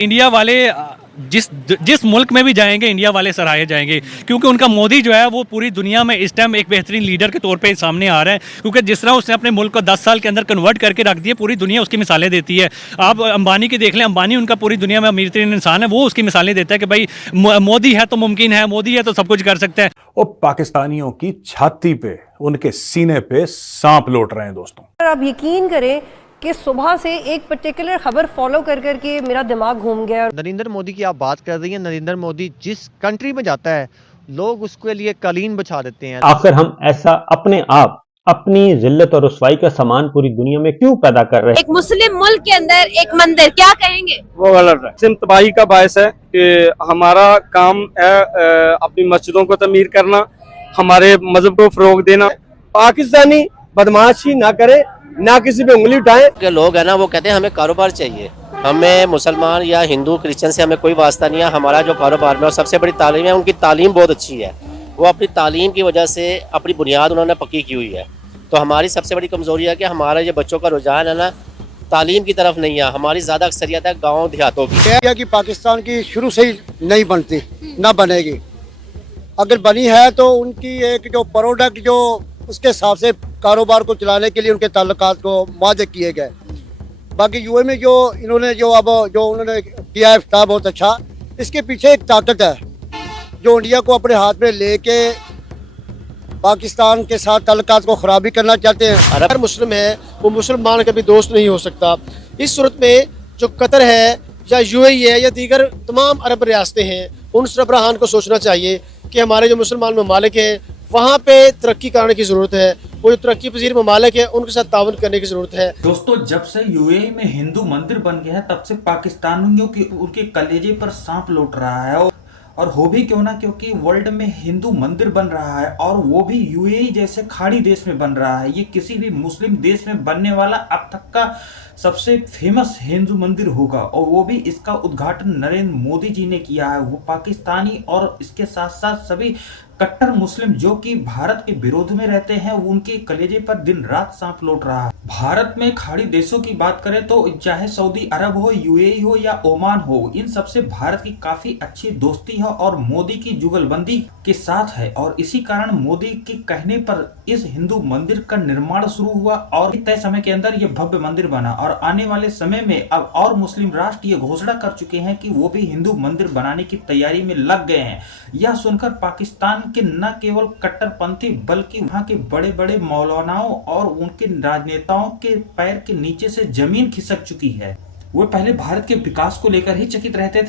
India वाले जिस जिस मुल्क में भी जाएंगे इंडिया वाले सराहे जाएंगे, क्योंकि उनका मोदी जो है वो पूरी दुनिया में इस टाइम एक बेहतरीन लीडर के तौर पे सामने आ रहा है। क्योंकि जिस तरह उसने अपने मुल्क को 10 साल के अंदर कन्वर्ट करके रख दिया, पूरी दुनिया उसकी मिसालें देती है। आप अंबानी की देख लें, अंबानी उनका पूरी दुनिया में अमीर तरीन इंसान है, वो उसकी मिसालें देता है कि भाई मोदी है तो मुमकिन है, मोदी है तो सब कुछ कर सकता है। वो पाकिस्तानियों की छाती पे, उनके सीने पे सांप लौट रहे हैं दोस्तों। आप यकीन करें कि सुबह से एक पर्टिकुलर खबर फॉलो कर करके मेरा दिमाग घूम गया। नरेंद्र मोदी की आप बात कर रही हैं। नरेंद्र मोदी जिस कंट्री में जाता है लोग उसके लिए कालीन बिछा देते हैं। आखिर हम ऐसा अपने आप अपनी जिल्लत और रुसवाई का सामान पूरी दुनिया में क्यों पैदा कर रहे हैं? एक मुस्लिम मुल्क के अंदर एक मंदिर, क्या कहेंगे? वो गलत है। सिम तबाही का बायस है कि हमारा काम है अपनी मस्जिदों को तमीर करना, हमारे मजहब को फरोग देना। पाकिस्तानी बदमाशी ना करे, ना किसी पे उंगली उठाए। के लोग है ना, वो कहते हैं हमें कारोबार चाहिए, हमें मुसलमान या हिंदू क्रिश्चियन से हमें कोई वास्ता नहीं है। हमारा जो कारोबार में और सबसे बड़ी तालीम है, उनकी तालीम बहुत अच्छी है। वो अपनी तालीम की वजह से अपनी बुनियाद उन्होंने पक्की की हुई है। तो हमारी सबसे बड़ी कमज़ोरी है कि हमारा जो बच्चों का रुझान है ना, तालीम की तरफ नहीं है। हमारी ज़्यादा अक्सरियत है गाँव देहातों की। क्या कि पाकिस्तान की शुरू से ही नहीं बनती, ना बनेगी। अगर बनी है तो उनकी एक जो प्रोडक्ट जो उसके हिसाब से कारोबार को चलाने के लिए उनके ताल्लुकात को वादे किए गए। बाकी यूए में जो इन्होंने जो उन्होंने किया है इफ्ताह बहुत अच्छा। इसके पीछे एक ताकत है जो इंडिया को अपने हाथ में लेके पाकिस्तान के साथ ताल्लुकात को खराबी करना चाहते हैं। अरब मुस्लिम है, वो मुसलमान का भी दोस्त नहीं हो सकता। इस सूरत में जो कतर है या यूएई है या दीगर तमाम अरब रियासतें हैं, उन सरबराहान को सोचना चाहिए कि हमारे जो मुसलमान ममालिक हैं वहाँ पे तरक्की कराने की ज़रूरत है। वो जो तरक्की पजीर ममालिक है उनके साथ ताउन करने की ज़रूरत है। दोस्तों, जब से यूएई में हिंदू मंदिर बन गया है तब से पाकिस्तानियों की उनके कलेजे पर सांप लौट रहा है। और हो भी क्यों ना, क्योंकि वर्ल्ड में हिंदू मंदिर बन रहा है और वो भी यूएई जैसे खाड़ी देश में बन रहा है। ये किसी भी मुस्लिम देश में बनने वाला अब तक का सबसे फेमस हिंदू मंदिर होगा, और वो भी इसका उद्घाटन नरेंद्र मोदी जी ने किया है। वो पाकिस्तानी और इसके साथ साथ सभी कट्टर मुस्लिम जो कि भारत के विरोध में रहते हैं, उनके कलेजे पर दिन रात सांप लौट रहा है। भारत में खाड़ी देशों की बात करें तो चाहे सऊदी अरब हो, यूएई हो या ओमान हो, इन सबसे भारत की काफी अच्छी दोस्ती है और मोदी की जुगलबंदी के साथ है। और इसी कारण मोदी के कहने पर इस हिंदू मंदिर का निर्माण शुरू हुआ और तय समय के अंदर यह भव्य मंदिर बना। और आने वाले समय में अब और मुस्लिम राष्ट्र ये घोषणा कर चुके हैं कि वो भी हिंदू मंदिर बनाने की तैयारी में लग गए हैं। यह सुनकर पाकिस्तान के न केवल कट्टरपंथी बल्कि वहां के बड़े बड़े मौलानाओं और उनके राजनेताओं के पैर के नीचे से जमीन खिसक चुकी है। वो पहले भारत के विकास को लेकर ही चकित रहते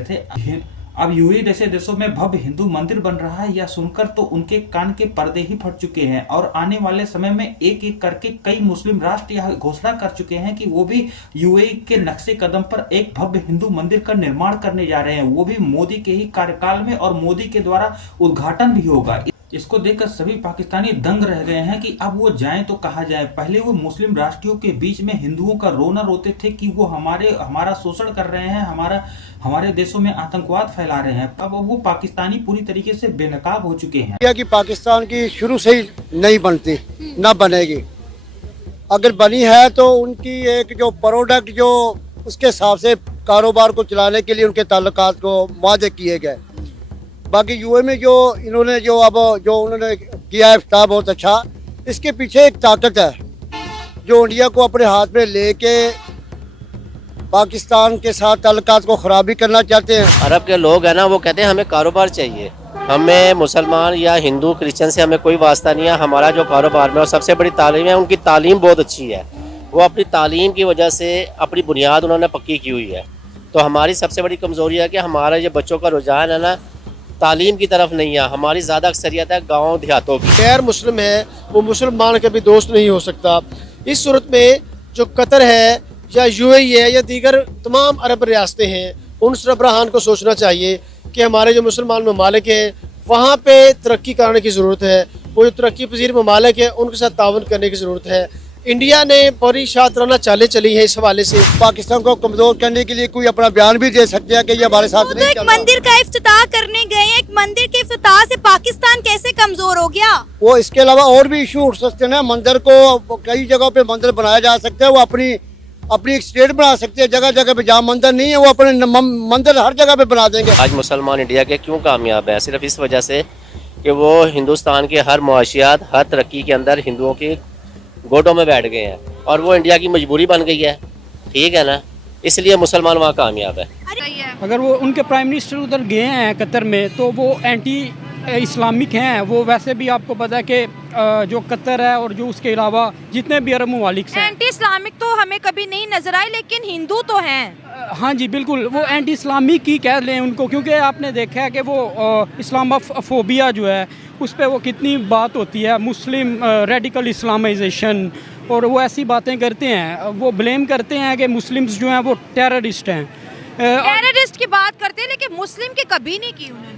थे, अब यूएई जैसे देशों में भव्य हिंदू मंदिर बन रहा है, यह सुनकर तो उनके कान के पर्दे ही फट चुके हैं। और आने वाले समय में एक एक करके कई मुस्लिम राष्ट्र यह घोषणा कर चुके हैं कि वो भी यूएई के नक्शे कदम पर एक भव्य हिंदू मंदिर का निर्माण करने जा रहे हैं। वो भी मोदी के ही कार्यकाल में और मोदी के द्वारा उद्घाटन भी होगा। इसको देखकर सभी पाकिस्तानी दंग रह गए हैं कि अब वो जाएं तो कहाँ जाएं। पहले वो मुस्लिम राष्ट्रीयों के बीच में हिंदुओं का रोना रोते थे कि वो हमारा शोषण कर रहे हैं, हमारे देशों में आतंकवाद फैला रहे हैं। अब वो पाकिस्तानी पूरी तरीके से बेनकाब हो चुके हैं। क्या कि पाकिस्तान की शुरू से ही नहीं बनती, ना बनेगी। अगर बनी है तो उनकी एक जो प्रोडक्ट जो उसके हिसाब से कारोबार को चलाने के लिए उनके ताल्लुकात को वादे किए गए। बाकी यूए में जो इन्होंने जो उन्होंने किया है इफ्ताह बहुत अच्छा। इसके पीछे एक ताकत है जो इंडिया को अपने हाथ में लेके पाकिस्तान के साथ ताल्लुकात को खराबी करना चाहते हैं। अरब के लोग है ना, वो कहते हैं हमें कारोबार चाहिए, हमें मुसलमान या हिंदू क्रिश्चियन से हमें कोई वास्ता नहीं है। हमारा जो कारोबार में और सबसे बड़ी तालीम है, उनकी तालीम बहुत अच्छी है। वो अपनी तालीम की वजह से अपनी बुनियाद उन्होंने पक्की की हुई है। तो हमारी सबसे बड़ी कमज़ोरी है कि हमारा जो बच्चों का रुझान है ना, तालीम की तरफ नहीं है। हमारी ज़्यादा अक्सरियत है गाँव देहातों की। गैर मुस्लिम है, वो मुसलमान का भी दोस्त नहीं हो सकता। इस सूरत में जो कतर है या यूएई है या दीगर तमाम अरब रियासतें हैं, उन सरबराहान को सोचना चाहिए कि हमारे जो मुसलमान ममालिक हैं वहाँ पे तरक्की कराने की ज़रूरत है। वो जो तरक्की पजीर ममालिक है उनके साथ ताउन करने की ज़रूरत है। इंडिया ने पूरी शातिराना चालें चली है। इस हवाले से पाकिस्तान को कमजोर करने के लिए कोई अपना बयान भी दे सकते हैं कि ये हमारे साथ नहीं चल रहा। एक मंदिर का इफ्तिताह करने गए, एक मंदिर के इफ्तिताह से पाकिस्तान कैसे कमजोर हो गया? वो इसके अलावा और भी इशू उठ सकते हैं। मंदिर को कई जगहों पे मंदिर बनाया जा सकते हैं। वो अपनी अपनी एक स्टेट बना सकते हैं। जगह जगह पे जहाँ मंदिर नहीं है वो अपने मंदिर हर जगह पे बना देंगे। आज मुसलमान इंडिया के क्यों कामयाब है? सिर्फ इस वजह से कि वो हिंदुस्तान के हर मुआशियात, हर तरक्की के अंदर हिंदुओं के गोदों में बैठ गए हैं और वो इंडिया की मजबूरी बन गई है। ठीक है ना, इसलिए मुसलमान वहाँ कामयाब है। अगर वो उनके प्राइम मिनिस्टर उधर गए हैं कतर में तो वो एंटी इस्लामिक हैं। वो वैसे भी आपको पता है कि जो कतर है और जो उसके अलावा जितने भी अरब ममालिक हैं, एंटी इस्लामिक तो हमें कभी नहीं नजर आए, लेकिन हिंदू तो हैं। हाँ जी बिल्कुल, वो एंटी इस्लामिक ही कह लें उनको, क्योंकि आपने देखा है कि वो इस्लामोफोबिया जो है उस पर वो कितनी बात होती है, मुस्लिम रेडिकल इस्लामाइजेशन, और वो ऐसी बातें करते हैं। वो ब्लेम करते हैं कि मुस्लिम्स जो हैं वो टेररिस्ट हैं। टेररिस्ट की बात करते हैं लेकिन मुस्लिम की कभी नहीं की उन्होंने।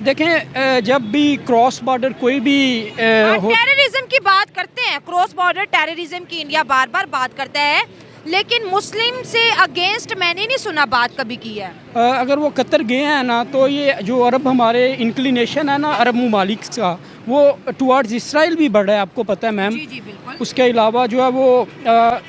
देखें, जब भी क्रॉस बॉर्डर कोई भी टेररिज्म की बात करते हैं, क्रॉस बॉर्डर टेररिज्म की इंडिया बार बार बात करता है, लेकिन मुस्लिम से अगेंस्ट मैंने नहीं सुना बात कभी की है। अगर वो कतर गए हैं ना, तो ये जो अरब हमारे इंक्लिनेशन है ना अरब ममालिक का, वो टुवर्ड्स इसराइल भी बढ़ा है, आपको पता है मैम। जी जी बिल्कुल। उसके अलावा जो है वो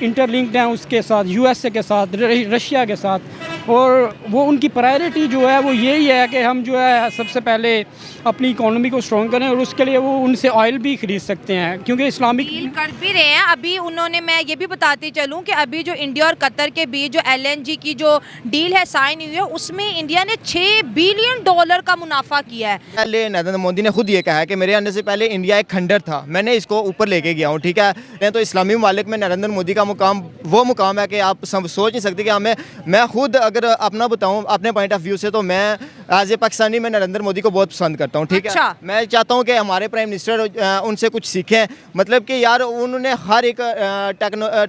इंटरलिंक्ड हैं उसके साथ, यूएसए के साथ, रशिया के साथ, और वो उनकी प्रायोरिटी जो है वो यही है कि हम जो है सबसे पहले अपनी इकोनॉमी को स्ट्रॉन्ग करें, और उसके लिए वो उनसे ऑयल भी खरीद सकते हैं, क्योंकि इस्लामिक डील कर भी रहे हैं। अभी उन्होंने, मैं ये भी बताती चलूं कि अभी जो इंडिया और कतर के बीच जो LNG की जो डील है साइन हुई है, उसमें इंडिया ने $6 बिलियन का मुनाफा किया है। पहले नरेंद्र मोदी ने खुद ये कहा है कि मेरे आने से पहले इंडिया एक खंडर था, मैंने इसको ऊपर लेके गया हूँ। ठीक है, तो इस्लामी ममालिक में नरेंद्र मोदी का मुकाम वो मुकाम है कि आप सोच नहीं सकते कि हमें, मैं खुद अगर अपना बताऊँ अपने पॉइंट ऑफ व्यू से, तो मैं एज ए पाकिस्तानी मैं नरेंद्र मोदी को बहुत पसंद करता हूँ। ठीक अच्छा। है, मैं चाहता हूँ कि हमारे प्राइम मिनिस्टर उनसे कुछ सीखें, मतलब कि यार उन्होंने हर एक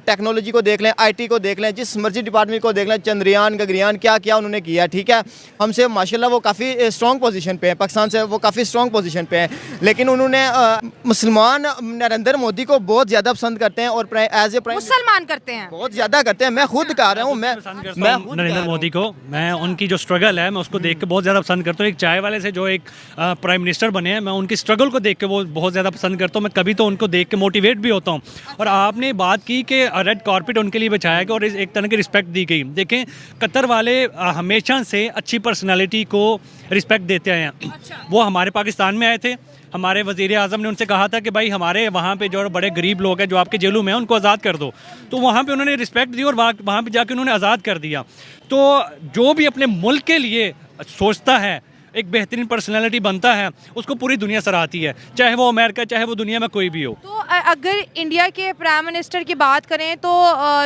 टेक्नोलॉजी को देख लें, IT को देख लें, जिस मर्जी डिपार्टमेंट को देख लें, चंद्रयान गगनयान क्या क्या उन्होंने किया। ठीक है, हमसे माशाल्लाह वो काफ़ी स्ट्रॉन्ग पोजीशन पे है, पाकिस्तान से वो काफ़ी स्ट्रॉन्ग पोजीशन पे है, लेकिन उन्होंने मुसलमान नरेंद्र मोदी को बहुत ज़्यादा पसंद करते हैं और एज ए प्राइम मुसलमान करते हैं, बहुत ज़्यादा करते हैं। मैं खुद कह रहा हूँ, मैं नरेंद्र मोदी को, मैं उनकी जो स्ट्रगल है मैं उसको देख के बहुत ज़्यादा पसंद करता हूँ। एक चाय वाले से जो एक प्राइम मिनिस्टर बने हैं, मैं उनकी स्ट्रगल को देख के वो बहुत ज़्यादा पसंद करता हूँ। मैं कभी तो उनको देख के मोटिवेट भी होता हूँ। और आपने बात की कि रेड कारपेट उनके लिए बिछाया गया और एक तरह की रिस्पेक्ट दी गई। देखें, कतर वाले हमेशा से अच्छी पर्सनैलिटी को रिस्पेक्ट देते आए हैं। वो हमारे पाकिस्तान में आए थे, हमारे वज़ीर आज़म ने उनसे कहा था कि भाई हमारे वहाँ पे जो बड़े गरीब लोग हैं जो आपके जेलों में हैं उनको आज़ाद कर दो, तो वहाँ पे उन्होंने रिस्पेक्ट दी और वहाँ पे जाके उन्होंने आज़ाद कर दिया। तो जो भी अपने मुल्क के लिए सोचता है, एक बेहतरीन पर्सनालिटी बनता है, उसको पूरी दुनिया सराहती है, चाहे वो अमेरिका, चाहे वो दुनिया में कोई भी हो। तो अगर इंडिया के प्राइम मिनिस्टर की बात करें तो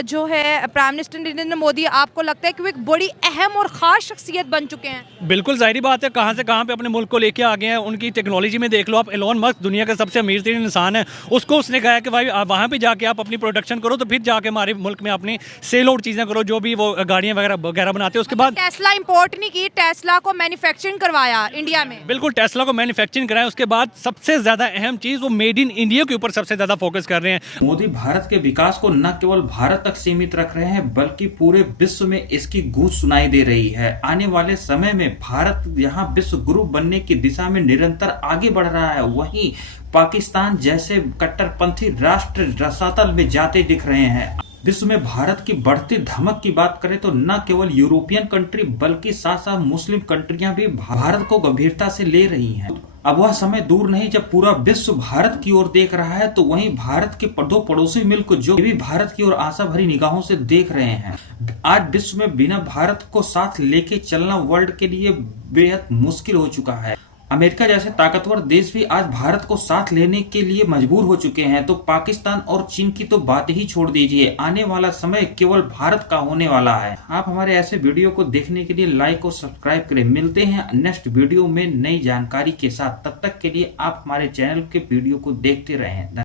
जो है प्राइम मिनिस्टर नरेंद्र मोदी, आपको लगता है कि वो एक बड़ी अहम और ख़ास शख्सियत बन चुके हैं? बिल्कुल, जाहिर बात है, कहाँ से कहाँ पे अपने मुल्क को लेके आ गए हैं। उनकी टेक्नोलॉजी में देख लो आप, एलोन मस्क दुनिया का सबसे अमीर तरीन इंसान है, उसको उसने कहा कि भाई वहाँ पे जाके आप अपनी प्रोडक्शन करो, तो फिर जाके हमारे मुल्क में अपनी सेल आउट चीज़ें करो, जो भी वो गाड़ियाँ वगैरह बनाते हैं। उसके बाद टेस्ला इंपोर्ट नहीं की, टेस्ला को मैन्युफैक्चरिंग करवाया इंडिया में। बिल्कुल, टेस्ला को मैन्युफैक्चरिंग कराया। उसके बाद सबसे ज़्यादा अहम चीज़, वो मेड इन इंडिया के ऊपर सबसे ज़्यादा फोकस कर रहे हैं। मोदी भारत के विकास को न केवल भारत तक सीमित रख रहे हैं, बल्कि पूरे विश्व में इसकी गूंज सुनाई दे रही है। आने वाले समय में भारत यहाँ विश्व गुरु बनने की दिशा में निरंतर आगे बढ़ रहा है, वहीं पाकिस्तान जैसे कट्टरपंथी राष्ट्र रसातल में जाते दिख रहे हैं। विश्व में भारत की बढ़ती धमक की बात करें तो न केवल यूरोपियन कंट्री बल्कि साथ साथ मुस्लिम कंट्रियां भी भारत को गंभीरता से ले रही हैं। अब वह समय दूर नहीं जब पूरा विश्व भारत की ओर देख रहा है, तो वहीं भारत के दो पड़ोसी मुल्क जो भी भारत की ओर आशा भरी निगाहों से देख रहे हैं। आज विश्व में बिना भारत को साथ लेके चलना वर्ल्ड के लिए बेहद मुश्किल हो चुका है। अमेरिका जैसे ताकतवर देश भी आज भारत को साथ लेने के लिए मजबूर हो चुके हैं, तो पाकिस्तान और चीन की तो बात ही छोड़ दीजिए। आने वाला समय केवल भारत का होने वाला है। आप हमारे ऐसे वीडियो को देखने के लिए लाइक और सब्सक्राइब करें। मिलते हैं नेक्स्ट वीडियो में नई जानकारी के साथ। तब तक के लिए आप हमारे चैनल के वीडियो को देखते रहें।